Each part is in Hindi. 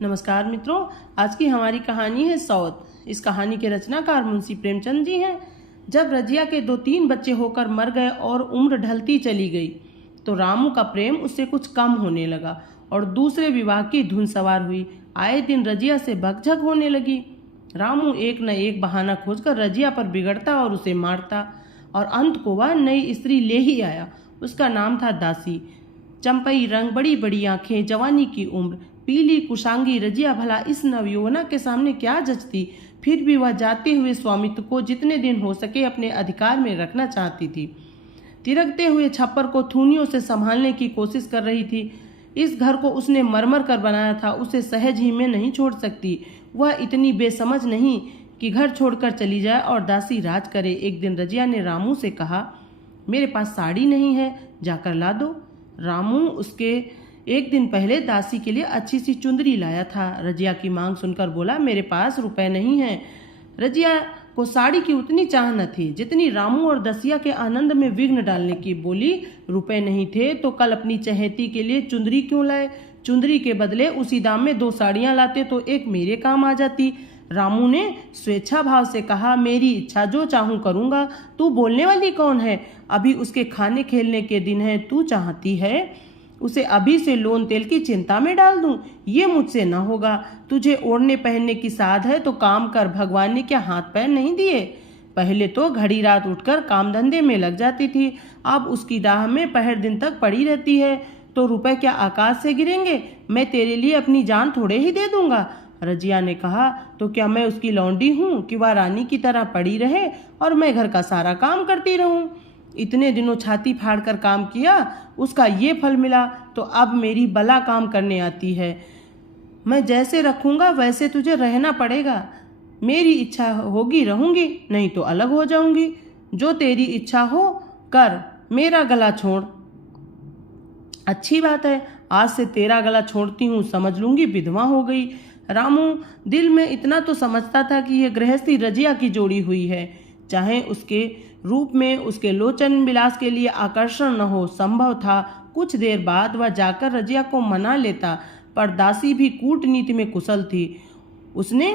नमस्कार मित्रों, आज की हमारी कहानी है सौत। इस कहानी के रचनाकार मुंशी प्रेमचंद जी हैं। जब रजिया के 2-3 बच्चे होकर मर गए और उम्र ढलती चली गई तो रामू का प्रेम उससे कुछ कम होने लगा और दूसरे विवाह की धुन सवार हुई। आए दिन रजिया से भगझक होने लगी। रामू एक न एक बहाना खोजकर रजिया पर बिगड़ता और उसे मारता और अंत को वह नई स्त्री ले ही आया। उसका नाम था दासी। चंपई रंग, बड़ी बड़ी आंखें, जवानी की उम्र, पीली कुशांगी रजिया भला इस नवयौवना के सामने क्या जचती। फिर भी वह जाते हुए स्वामित्व को जितने दिन हो सके अपने अधिकार में रखना चाहती थी। तिरकते हुए छप्पर को थूनियों से संभालने की कोशिश कर रही थी। इस घर को उसने मरमर कर बनाया था, उसे सहज ही में नहीं छोड़ सकती। वह इतनी बेसमझ नहीं कि घर छोड़कर चली जाए और दासी राज करे। एक दिन रजिया ने रामू से कहा, मेरे पास साड़ी नहीं है, जाकर ला दो। रामू उसके एक दिन पहले दासी के लिए अच्छी सी चुंदरी लाया था। रजिया की मांग सुनकर बोला, मेरे पास रुपए नहीं हैं। रजिया को साड़ी की उतनी चाह न थी जितनी रामू और दसिया के आनंद में विघ्न डालने की। बोली, रुपए नहीं थे तो कल अपनी चहेती के लिए चुंदरी क्यों लाए? चुंदरी के बदले उसी दाम में 2 साड़ियां लाते तो एक मेरे काम आ जाती। रामू ने स्वेच्छा भाव से कहा, मेरी इच्छा, जो चाहूं करूंगा। तू बोलने वाली कौन है? अभी उसके खाने खेलने के दिन है। तू चाहती है उसे अभी से लोन तेल की चिंता में डाल दूं? ये मुझसे न होगा। तुझे ओढ़ने पहनने की साध है तो काम कर, भगवान ने क्या हाथ पैर नहीं दिए? पहले तो घड़ी रात उठकर काम धंधे में लग जाती थी, अब उसकी राह में पहर दिन तक पड़ी रहती है। तो रुपए क्या आकाश से गिरेंगे? मैं तेरे लिए अपनी जान थोड़े ही दे दूंगा। रजिया ने कहा, तो क्या मैं उसकी लौंडी हूँ कि वह रानी की तरह पड़ी रहे और मैं घर का सारा काम करती रहूं? इतने दिनों छाती फाड़कर काम किया, उसका ये फल मिला, तो अब मेरी बला काम करने आती है। मैं जैसे रखूंगा वैसे तुझे रहना पड़ेगा। मेरी इच्छा होगी रहूंगी, नहीं तो अलग हो जाऊंगी। जो तेरी इच्छा हो कर, मेरा गला छोड़। अच्छी बात है, आज से तेरा गला छोड़ती हूँ, समझ लूंगी विधवा हो गई। रामू दिल में इतना तो समझता था कि यह गृहस्थी रजिया की जोड़ी हुई है। चाहे उसके रूप में उसके लोचन विलास के लिए आकर्षण न हो, संभव था कुछ देर बाद वह जाकर रजिया को मना लेता। पर दासी भी कूटनीति में कुशल थी। उसने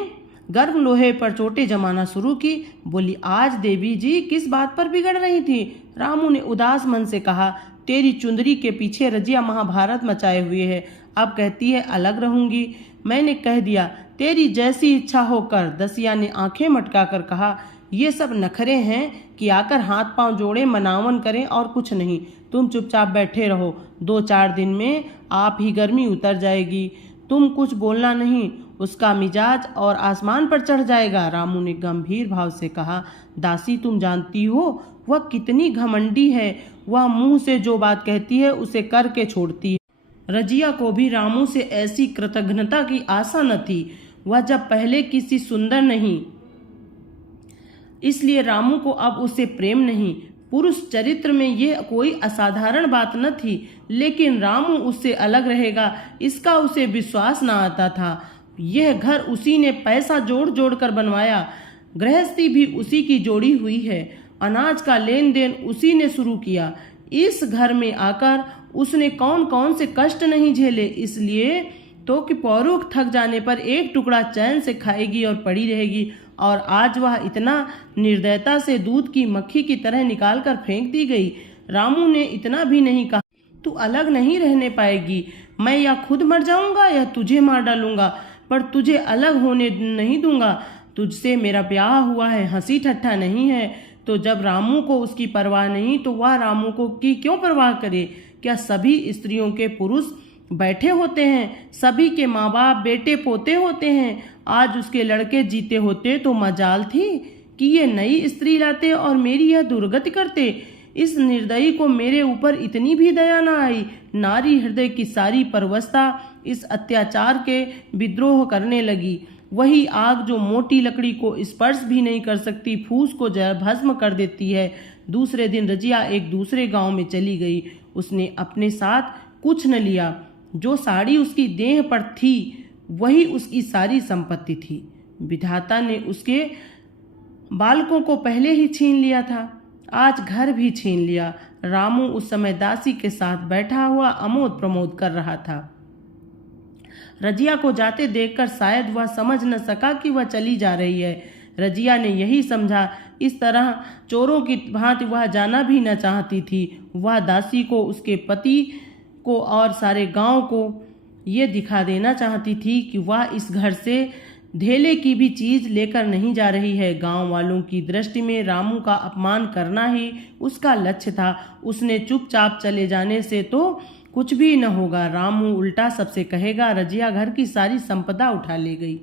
गर्म लोहे पर चोटें जमाना शुरू की। बोली, आज देवी जी किस बात पर बिगड़ रही थी? रामू ने उदास मन से कहा, तेरी चुंदरी के पीछे रजिया महाभारत मचाए हुए है। अब कहती है अलग रहूंगी। मैंने कह दिया, तेरी जैसी इच्छा हो कर। दसिया ने आंखें मटकाकर कहा, ये सब नखरे हैं कि आकर हाथ पांव जोड़े मनावन करें और कुछ नहीं। तुम चुपचाप बैठे रहो, 2-4 दिन में आप ही गर्मी उतर जाएगी। तुम कुछ बोलना नहीं, उसका मिजाज और आसमान पर चढ़ जाएगा। रामू ने गंभीर भाव से कहा, दासी तुम जानती हो वह कितनी घमंडी है। वह मुंह से जो बात कहती है उसे करके छोड़ती है। रजिया को भी रामू से ऐसी कृतज्ञता की आशा न थी। वह जब पहले किसी सुंदर नहीं, इसलिए रामू को अब उससे प्रेम नहीं। पुरुष चरित्र में यह कोई असाधारण बात न थी, लेकिन रामू उससे अलग रहेगा इसका उसे विश्वास न आता था। यह घर उसी ने पैसा जोड़ जोड़ कर बनवाया, गृहस्थी भी उसी की जोड़ी हुई है, अनाज का लेन देन उसी ने शुरू किया। इस घर में आकर उसने कौन कौन से कष्ट नहीं झेले, इसलिए तो कि पौरुख थक जाने पर एक टुकड़ा चैन से खाएगी और पड़ी रहेगी। और आज वह इतना निर्दयता से दूध की मक्खी की तरह निकाल कर फेंक दी गई। रामू ने इतना भी नहीं कहा, तू अलग नहीं रहने पाएगी। मैं या खुद मर जाऊंगा या तुझे मार डालूंगा, पर तुझे अलग होने नहीं दूंगा। तुझसे मेरा ब्याह हुआ है, हंसी ठट्ठा नहीं है। तो जब रामू को उसकी परवाह नहीं तो वह रामू को की क्यों परवाह करे? क्या सभी स्त्रियों के पुरुष बैठे होते हैं? सभी के माँ बाप बेटे पोते होते हैं? आज उसके लड़के जीते होते तो मजाल थी कि ये नई स्त्री लाते और मेरी यह दुर्गति करते। इस निर्दयी को मेरे ऊपर इतनी भी दया न आई। नारी हृदय की सारी परवस्था इस अत्याचार के विद्रोह करने लगी। वही आग जो मोटी लकड़ी को स्पर्श भी नहीं कर सकती, फूस को भस्म कर देती है। दूसरे दिन रजिया एक दूसरे गांव में चली गई। उसने अपने साथ कुछ न लिया। जो साड़ी उसकी देह पर थी वही उसकी सारी संपत्ति थी। विधाता ने उसके बालकों को पहले ही छीन लिया था, आज घर भी छीन लिया। रामू उस समय दासी के साथ बैठा हुआ अमोद प्रमोद कर रहा था। रजिया को जाते देखकर शायद वह समझ न सका कि वह चली जा रही है। रजिया ने यही समझा। इस तरह चोरों की भांति वह जाना भी न चाहती थी। वह दासी को, उसके पति को और सारे गांव को ये दिखा देना चाहती थी कि वह इस घर से धेले की भी चीज लेकर नहीं जा रही है। गांव वालों की दृष्टि में रामू का अपमान करना ही उसका लक्ष्य था। उसने चुपचाप चले जाने से तो कुछ भी न होगा। रामू उल्टा सबसे कहेगा, रजिया घर की सारी संपदा उठा ले गई।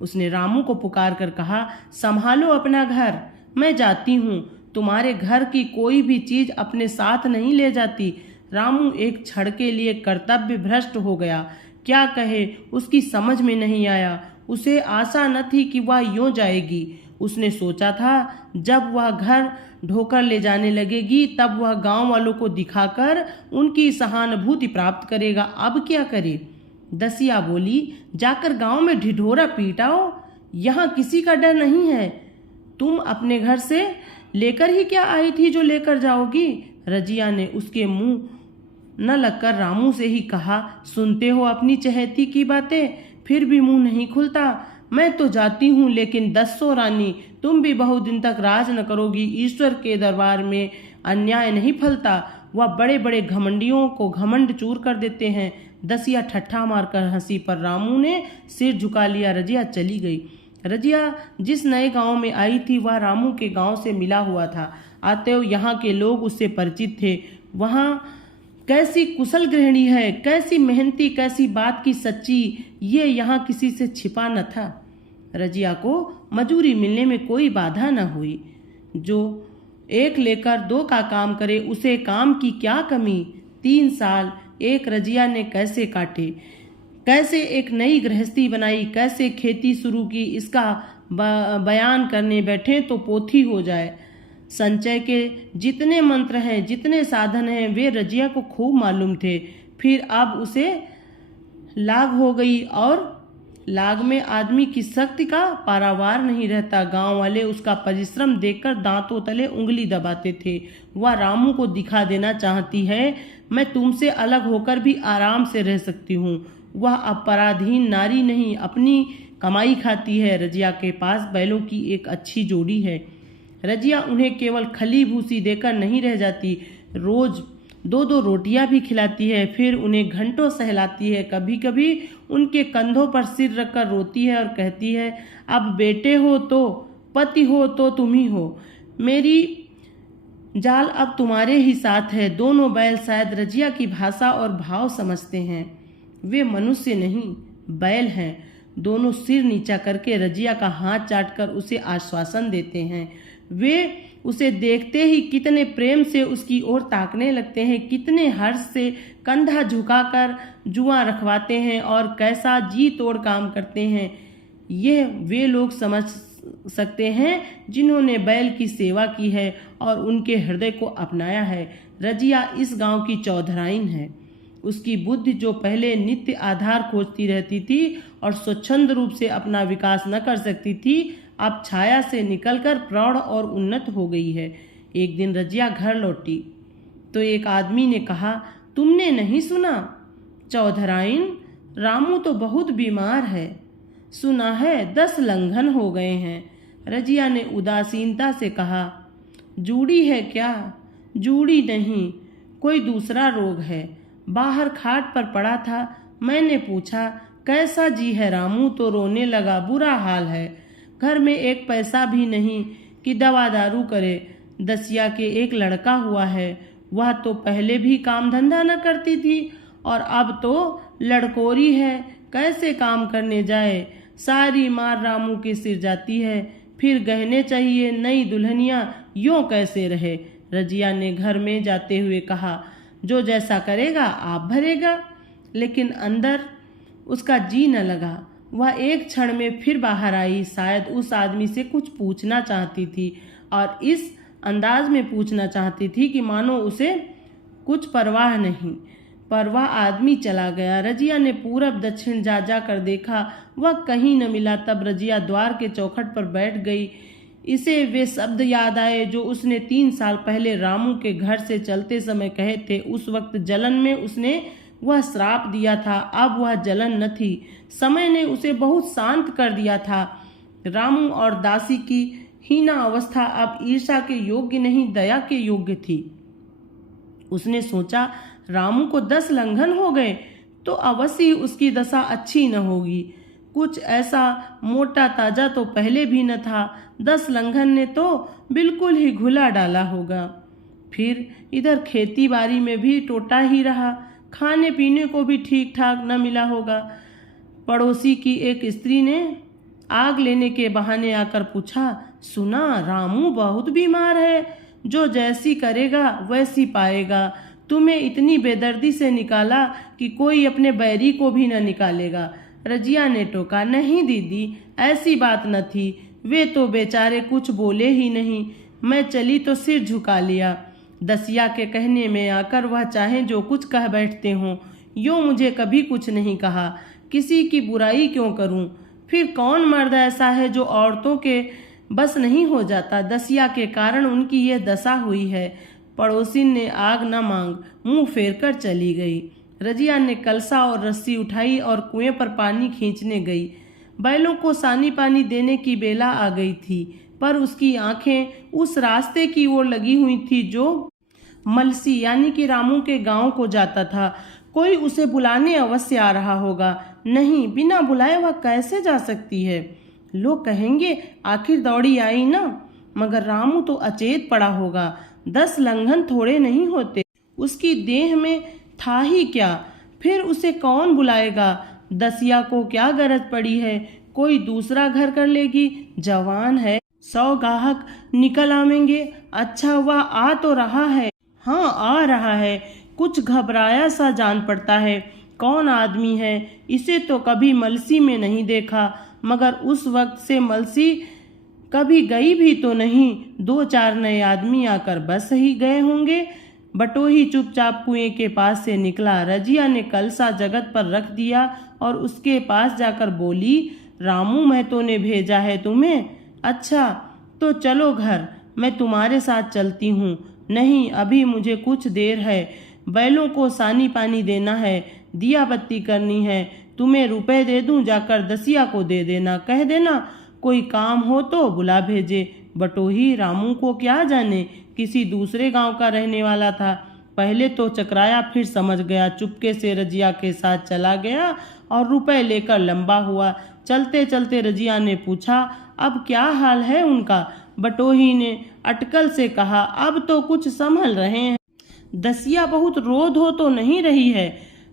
उसने रामू को पुकार कर कहा, संभालो अपना घर, मैं जाती हूँ। तुम्हारे घर की कोई भी चीज अपने साथ नहीं ले जाती। रामू एक क्षण के लिए कर्तव्य भ्रष्ट हो गया। क्या कहे, उसकी समझ में नहीं आया। उसे आशा न थी कि वह यूं जाएगी। उसने सोचा था जब वह घर ढोकर ले जाने लगेगी तब वह गांव वालों को दिखाकर उनकी सहानुभूति प्राप्त करेगा। अब क्या करे? दसिया बोली, जाकर गांव में ढिढोरा पीटाओ, यहाँ किसी का डर नहीं है। तुम अपने घर से लेकर ही क्या आई थी जो लेकर जाओगी? रजिया ने उसके मुंह न लगकर रामू से ही कहा, सुनते हो अपनी चहेती की बातें, फिर भी मुंह नहीं खुलता। मैं तो जाती हूँ, लेकिन दस्सो रानी, तुम भी बहुत दिन तक राज न करोगी। ईश्वर के दरबार में अन्याय नहीं फलता। वह बड़े बड़े घमंडियों को घमंड चूर कर देते हैं। दसिया ठट्ठा मारकर हंसी, पर रामू ने सिर झुका लिया। रजिया चली गई। रजिया जिस नए गांव में आई थी वह रामू के गांव से मिला हुआ था। अतएव यहाँ के लोग उससे परिचित थे। वहाँ कैसी कुशल गृहिणी है, कैसी मेहनती, कैसी बात की सच्ची, ये यहाँ किसी से छिपा न था। रजिया को मजूरी मिलने में कोई बाधा न हुई। जो एक लेकर दो का काम करे, उसे काम की क्या कमी। 3 साल एक रजिया ने कैसे काटे, कैसे एक नई गृहस्थी बनाई, कैसे खेती शुरू की, इसका बयान करने बैठे तो पोथी हो जाए। संचय के जितने मंत्र हैं, जितने साधन हैं, वे रजिया को खूब मालूम थे। फिर अब उसे लाग हो गई और लाग में आदमी की शक्ति का पारावार नहीं रहता। गांव वाले उसका परिश्रम देखकर दांतों तले उंगली दबाते थे। वह रामू को दिखा देना चाहती है, मैं तुमसे अलग होकर भी आराम से रह सकती हूँ। वह अब पराधीन नारी नहीं, अपनी कमाई खाती है। रजिया के पास बैलों की एक अच्छी जोड़ी है। रजिया उन्हें केवल खली भूसी देकर नहीं रह जाती, रोज 2-2 रोटियां भी खिलाती है। फिर उन्हें घंटों सहलाती है। कभी कभी उनके कंधों पर सिर रखकर रोती है और कहती है, अब बेटे हो तो, पति हो तो तुम ही हो, मेरी जाल अब तुम्हारे ही साथ है। दोनों बैल शायद रजिया की भाषा और भाव समझते हैं। वे मनुष्य नहीं, बैल हैं। दोनों सिर नीचा करके रजिया का हाथ चाटकर उसे आश्वासन देते हैं। वे उसे देखते ही कितने प्रेम से उसकी ओर ताकने लगते हैं, कितने हर्ष से कंधा झुकाकर जुआ रखवाते हैं और कैसा जी तोड़ काम करते हैं। ये वे लोग समझ सकते हैं जिन्होंने बैल की सेवा की है और उनके हृदय को अपनाया है। रजिया इस गांव की चौधराइन है। उसकी बुद्धि जो पहले नित्य आधार खोजती रहती थी और स्वच्छंद रूप से अपना विकास न कर सकती थी, अब छाया से निकलकर प्रौढ़ और उन्नत हो गई है। एक दिन रजिया घर लौटी तो एक आदमी ने कहा, तुमने नहीं सुना? चौधराइन, रामू तो बहुत बीमार है। सुना है 10 लंघन हो गए हैं। रजिया ने उदासीनता से कहा, जूड़ी है क्या? जूड़ी नहीं, कोई दूसरा रोग है। बाहर खाट पर पड़ा था। मैंने पूछा, कैसा जी है रामू? तो रोने लगा, बुरा हाल है, घर में एक पैसा भी नहीं कि दवा दारू करे। दसिया के एक लड़का हुआ है, वह तो पहले भी काम धंधा न करती थी और अब तो लड़कोरी है, कैसे काम करने जाए। सारी मार रामू के सिर जाती है। फिर गहने चाहिए, नई दुल्हनिया, यूं कैसे रहे। रजिया ने घर में जाते हुए कहा, जो जैसा करेगा आप भरेगा। लेकिन अंदर उसका जी न लगा। वह एक क्षण में फिर बाहर आई। शायद उस आदमी से कुछ पूछना चाहती थी और इस अंदाज में पूछना चाहती थी कि मानो उसे कुछ परवाह नहीं। पर वह आदमी चला गया। रजिया ने पूरब दक्षिण जा जा कर देखा, वह कहीं न मिला। तब रजिया द्वार के चौखट पर बैठ गई। इसे वे शब्द याद आए जो उसने 3 साल पहले रामू के घर से चलते समय कहे थे। उस वक्त जलन में उसने वह श्राप दिया था, अब वह जलन न थी। समय ने उसे बहुत शांत कर दिया था। रामू और दासी की हीना अवस्था अब ईर्ष्या के योग्य नहीं, दया के योग्य थी। उसने सोचा, रामू को 10 लंघन हो गए तो अवश्य ही उसकी दशा अच्छी न होगी। कुछ ऐसा मोटा ताजा तो पहले भी न था, 10 लंघन ने तो बिल्कुल ही घुला डाला होगा। फिर इधर खेती बाड़ी में भी टोटा ही रहा, खाने पीने को भी ठीक ठाक न मिला होगा। पड़ोसी की एक स्त्री ने आग लेने के बहाने आकर पूछा, सुना रामू बहुत बीमार है, जो जैसी करेगा वैसी पाएगा। तुम्हें इतनी बेदर्दी से निकाला कि कोई अपने बैरी को भी न निकालेगा। रजिया ने टोका, नहीं दीदी, ऐसी बात न थी, वे तो बेचारे कुछ बोले ही नहीं, मैं चली तो सिर झुका लिया। दसिया के कहने में आकर वह चाहे जो कुछ कह बैठते हों, यूँ मुझे कभी कुछ नहीं कहा, किसी की बुराई क्यों करूं? फिर कौन मर्द ऐसा है जो औरतों के बस नहीं हो जाता? दसिया के कारण उनकी ये दशा हुई है। पड़ोसिन ने आग न मांग मुंह फेर कर चली गई। रजिया ने कलसा और रस्सी उठाई और कुएं पर पानी खींचने गई। बैलों को सानी पानी देने की बेला आ गई थी, पर उसकी आंखें उस रास्ते की ओर लगी हुई थी जो मलसी यानी कि रामू के गांव को जाता था। कोई उसे बुलाने अवश्य आ रहा होगा। नहीं, बिना बुलाए वह कैसे जा सकती है? लोग कहेंगे आखिर दौड़ी आई ना, मगर रामू तो अचेत पड़ा होगा। 10 लंघन थोड़े नहीं होते, उसकी देह में था ही क्या? फिर उसे कौन बुलाएगा? दसिया को क्या गरज पड़ी है? कोई दूसरा घर कर लेगी, जवान है, 100 गाहक निकल आवेंगे। अच्छा वह आ तो रहा है, हाँ आ रहा है, कुछ घबराया सा जान पड़ता है। कौन आदमी है? इसे तो कभी मलसी में नहीं देखा, मगर उस वक्त से मलसी कभी गई भी तो नहीं। 2-4 नए आदमी आकर बस ही गए होंगे। बटोही चुपचाप कुएं के पास से निकला। रजिया ने कलसा जगत पर रख दिया और उसके पास जाकर बोली, रामू महतो ने भेजा है तुम्हें? अच्छा तो चलो घर, मैं तुम्हारे साथ चलती हूँ। नहीं, अभी मुझे कुछ देर है, बैलों को सानी पानी देना है, दिया बत्ती करनी है। तुम्हें रुपए दे दूं, जाकर दसिया को दे देना, कह देना कोई काम हो तो बुला भेजे। बटोही रामू को क्या जाने, किसी दूसरे गांव का रहने वाला था। पहले तो चकराया, फिर समझ गया, चुपके से रजिया के साथ चला गया और रुपए लेकर लंबा हुआ। चलते चलते रजिया ने पूछा, अब क्या हाल है उनका? बटोही ने अटकल से कहा, अब तो कुछ संभल रहे हैं। दसिया बहुत रो धो तो नहीं रही है?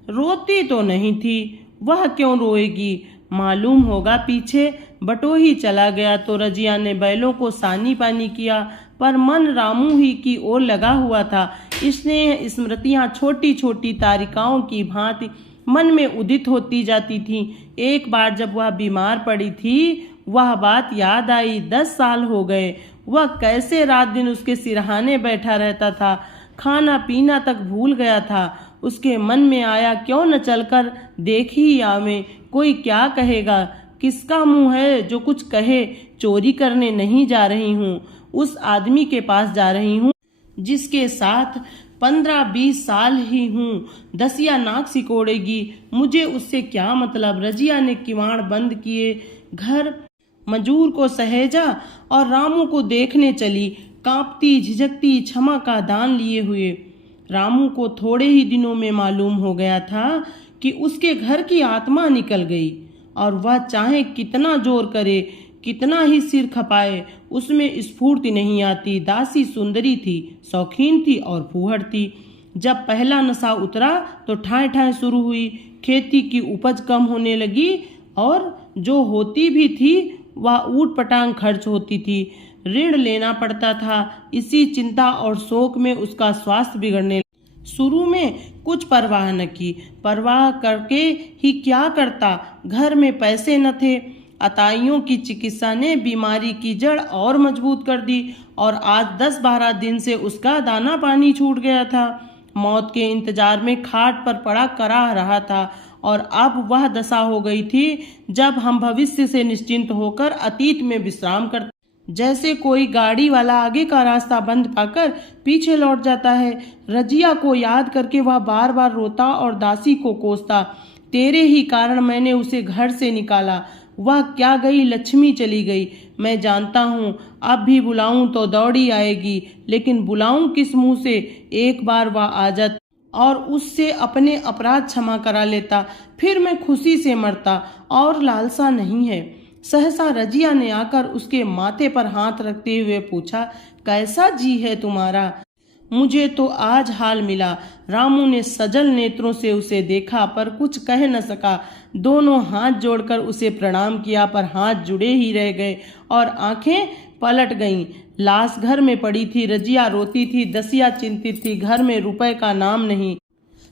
रोती तो नहीं थी, वह क्यों रोएगी? मालूम होगा पीछे। बटोही चला गया तो रजिया ने बैलों को सानी पानी किया, पर मन रामू ही की ओर लगा हुआ था। स्नेह स्मृतियां छोटी छोटी तारिकाओं की भांति मन में उदित होती जाती थीं। एक बार जब वह बीमार पड़ी थी, वह बात याद आई। 10 साल हो गए, वह कैसे रात दिन उसके सिरहाने बैठा रहता था, खाना पीना तक भूल गया था। उसके मन में आया, क्यों न चलकर देख ही आवें, कोई क्या कहेगा? किसका मुंह है जो कुछ कहे? चोरी करने नहीं जा रही हूँ, उस आदमी के पास जा रही हूँ जिसके साथ 15-20 साल ही हूँ। दसिया नाक सिकोड़ेगी, मुझे उससे क्या मतलब? रजिया ने किवाड़ बंद किए, घर मजूर को सहेजा और रामू को देखने चली, कांपती झिझकती, क्षमा का दान लिए हुए। रामू को थोड़े ही दिनों में मालूम हो गया था कि उसके घर की आत्मा निकल गई, और वह चाहे कितना जोर करे, कितना ही सिर खपाए, उसमें स्फूर्ति नहीं आती। दासी सुंदरी थी, शौकीन थी और फूहड़ थी। जब पहला नशा उतरा तो ठाए ठाए शुरू हुई। खेती की उपज कम होने लगी और जो होती भी थी वह ऊट पटांग खर्च होती थी। ऋण लेना पड़ता था। इसी चिंता और शोक में उसका स्वास्थ्य बिगड़ने। शुरू में कुछ परवाह न की, परवाह करके ही क्या करता, घर में पैसे न थे। अताइयों की चिकित्सा ने बीमारी की जड़ और मजबूत कर दी और आज 10-12 दिन से उसका दाना पानी छूट गया था। मौत के इंतजार में खाट पर पड़ा कराह रहा था और अब वह दशा हो गई थी जब हम भविष्य से निश्चिंत होकर अतीत में विश्राम करते। जैसे कोई गाड़ी वाला आगे का रास्ता बंद पाकर पीछे लौट जाता है। रजिया को याद करके वह बार बार रोता और दासी को कोसता, तेरे ही कारण मैंने उसे घर से निकाला। वह क्या गई, लक्ष्मी चली गई। मैं जानता हूँ अब भी बुलाऊं तो दौड़ी आएगी, लेकिन बुलाऊं किस मुंह से। एक बार वह आ जाती और उससे अपने अपराध क्षमा करा लेता, फिर मैं खुशी से मरता, और लालसा नहीं है। सहसा रजिया ने आकर उसके माथे पर हाथ रखते हुए पूछा, कैसा जी है तुम्हारा? मुझे तो आज हाल मिला। रामू ने सजल नेत्रों से उसे देखा पर कुछ कह न सका। दोनों हाथ जोड़कर उसे प्रणाम किया पर हाथ जुड़े ही रह गए और आंखें पलट गईं। लाश घर में पड़ी थी। रजिया रोती थी, दसिया चिंतित थी। घर में रुपए का नाम नहीं।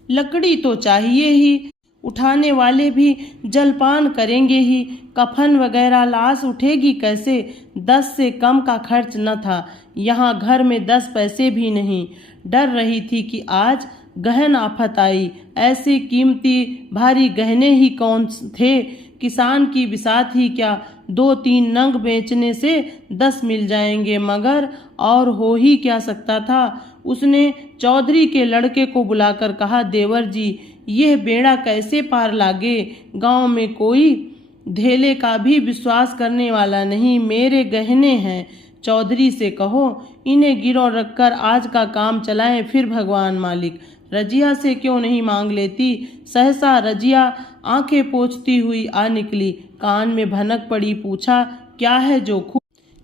लकड़ी तो चाहिए ही, उठाने वाले भी जलपान करेंगे ही। कफन वगैरह लाश उठेगी कैसे? 10 से कम का खर्च न था। यहाँ घर में 10 पैसे भी नहीं। डर रही थी कि आज गहन आफत आई। ऐसे कीमती भारी गहने ही कौन थे? किसान की बिसात ही क्या? 2-3 नंग बेचने से 10 मिल जाएंगे, मगर और हो ही क्या सकता था। उसने चौधरी के लड़के को बुलाकर कहा, देवर जी, यह बेड़ा कैसे पार लागे? गांव में कोई धेले का भी विश्वास करने वाला नहीं। मेरे गहने हैं, चौधरी से कहो इन्हें गिरव रखकर आज का काम चलाएं, फिर भगवान मालिक। रजिया से क्यों नहीं मांग लेती? सहसा रजिया आंखें पोंछती हुई आ निकली। कान में भनक पड़ी। पूछा, क्या है जोखू?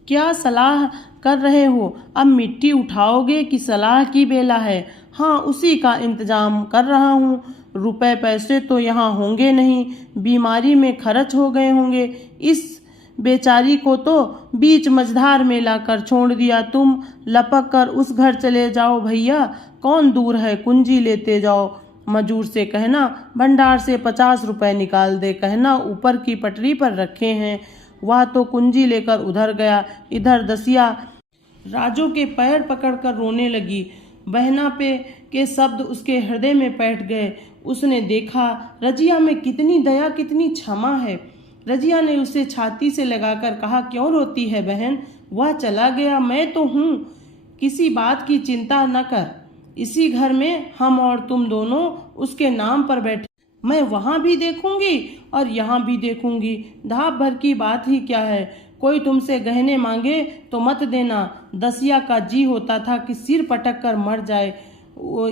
क्या सलाह कर रहे हो? अब मिट्टी उठाओगे कि सलाह की बेला है? हाँ, उसी का इंतजाम कर रहा हूँ। रुपए पैसे तो यहाँ होंगे नहीं, बीमारी में खर्च हो गए होंगे। इस बेचारी को तो बीच मझधार में लाकर छोड़ दिया। तुम लपक कर उस घर चले जाओ भैया, कौन दूर है, कुंजी लेते जाओ। मजूर से कहना भंडार से 50 रुपए निकाल दे, कहना ऊपर की पटरी पर रखे हैं। वह तो कुंजी लेकर उधर गया। इधर दसिया राजू के पैर पकड़कर रोने लगी। बहना पे के शब्द उसके हृदय में बैठ गए। उसने देखा रजिया में कितनी दया, कितनी क्षमा है। रजिया ने उसे छाती से लगाकर कहा, क्यों रोती है बहन? वह चला गया, मैं तो हूँ, किसी बात की चिंता न कर। इसी घर में हम और तुम दोनों उसके नाम पर बैठे। मैं वहां भी देखूंगी और यहाँ भी देखूंगी। धाप भर की बात ही क्या है। कोई तुमसे गहने मांगे तो मत देना। दसिया का जी होता था कि सिर पटक कर मर जाए।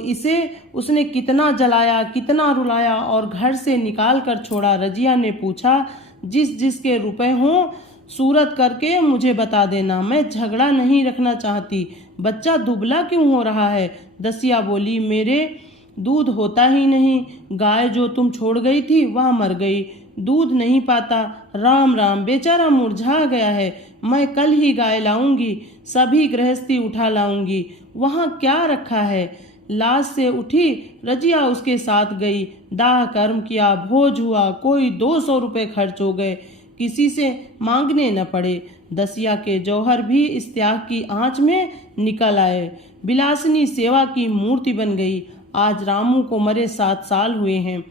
इसे उसने कितना जलाया, कितना रुलाया और घर से निकाल कर छोड़ा। रजिया ने पूछा, जिस जिसके रुपए हों सूरत करके मुझे बता देना। मैं झगड़ा नहीं रखना चाहती। बच्चा दुबला क्यों हो रहा है? दसिया बोली, मेरे दूध होता ही नहीं। गाय जो तुम छोड़ गई थी वह मर गई, दूध नहीं पाता। राम राम, बेचारा मुरझा गया है। मैं कल ही गाय लाऊंगी, सभी गृहस्थी उठा लाऊंगी। वहाँ क्या रखा है? लाश से उठी रजिया उसके साथ गई। दाह कर्म किया, भोज हुआ, कोई 200 रुपए खर्च हो गए, किसी से मांगने न पड़े। दसिया के जौहर भी इस त्याग की आंच में निकल आए। बिलासनी सेवा की मूर्ति बन गई। आज रामू को मरे 7 साल हुए हैं।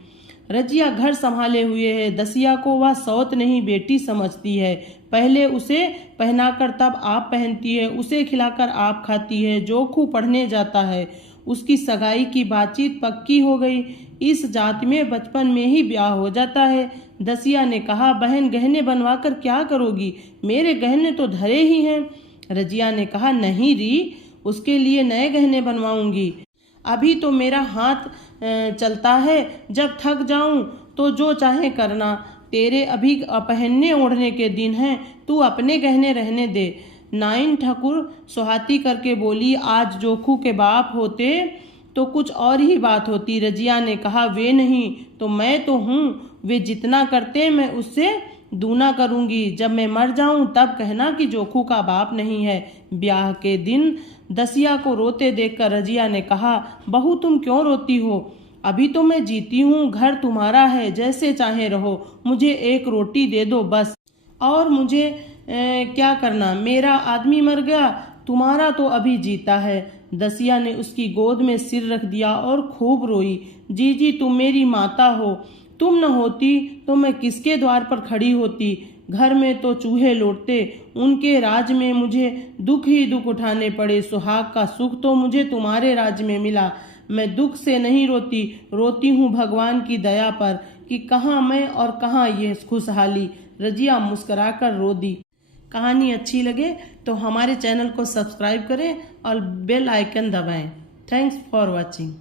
रजिया घर संभाले हुए है। दसिया को वह सौत नहीं बेटी समझती है। पहले उसे पहनाकर तब आप पहनती है, उसे खिलाकर आप खाती है। जोखू पढ़ने जाता है, उसकी सगाई की बातचीत पक्की हो गई। इस जाति में बचपन में ही ब्याह हो जाता है। दसिया ने कहा, बहन गहने बनवाकर क्या करोगी? मेरे गहने तो धरे ही हैं। रजिया ने कहा, नहीं री, उसके लिए नए गहने बनवाऊंगी। अभी तो मेरा हाथ चलता है, जब थक जाऊं तो जो चाहे करना। तेरे अभी पहनने ओढ़ने के दिन हैं, तू अपने गहने रहने दे। नाइन ठाकुर सुहाती करके बोली, आज जोखू के बाप होते तो कुछ और ही बात होती। रजिया ने कहा, वे नहीं तो मैं तो हूँ, वे जितना करते मैं उससे दूना करूँगी। जब मैं मर जाऊँ तब कहना कि जोखू का बाप नहीं है। ब्याह के दिन दसिया को रोते देखकर रजिया ने कहा, बहू तुम क्यों रोती हो? अभी तो मैं जीती हूँ, घर तुम्हारा है, जैसे चाहे रहो, मुझे एक रोटी दे दो बस। और मुझे क्या करना? मेरा आदमी मर गया, तुम्हारा तो अभी जीता है। दसिया ने उसकी गोद में सिर रख दिया और खूब रोई। जीजी तुम मेरी माता हो, तुम न होती तो मैं किसके द्वार पर खड़ी होती? घर में तो चूहे लौटते, उनके राज में मुझे दुख ही दुख उठाने पड़े। सुहाग का सुख तो मुझे तुम्हारे राज में मिला। मैं दुख से नहीं रोती, रोती हूँ भगवान की दया पर कि कहाँ मैं और कहाँ ये खुशहाली। रजिया मुस्कुराकर रो दी। कहानी अच्छी लगे तो हमारे चैनल को सब्सक्राइब करें और बेल आइकन दबाएं। Thanks for watching.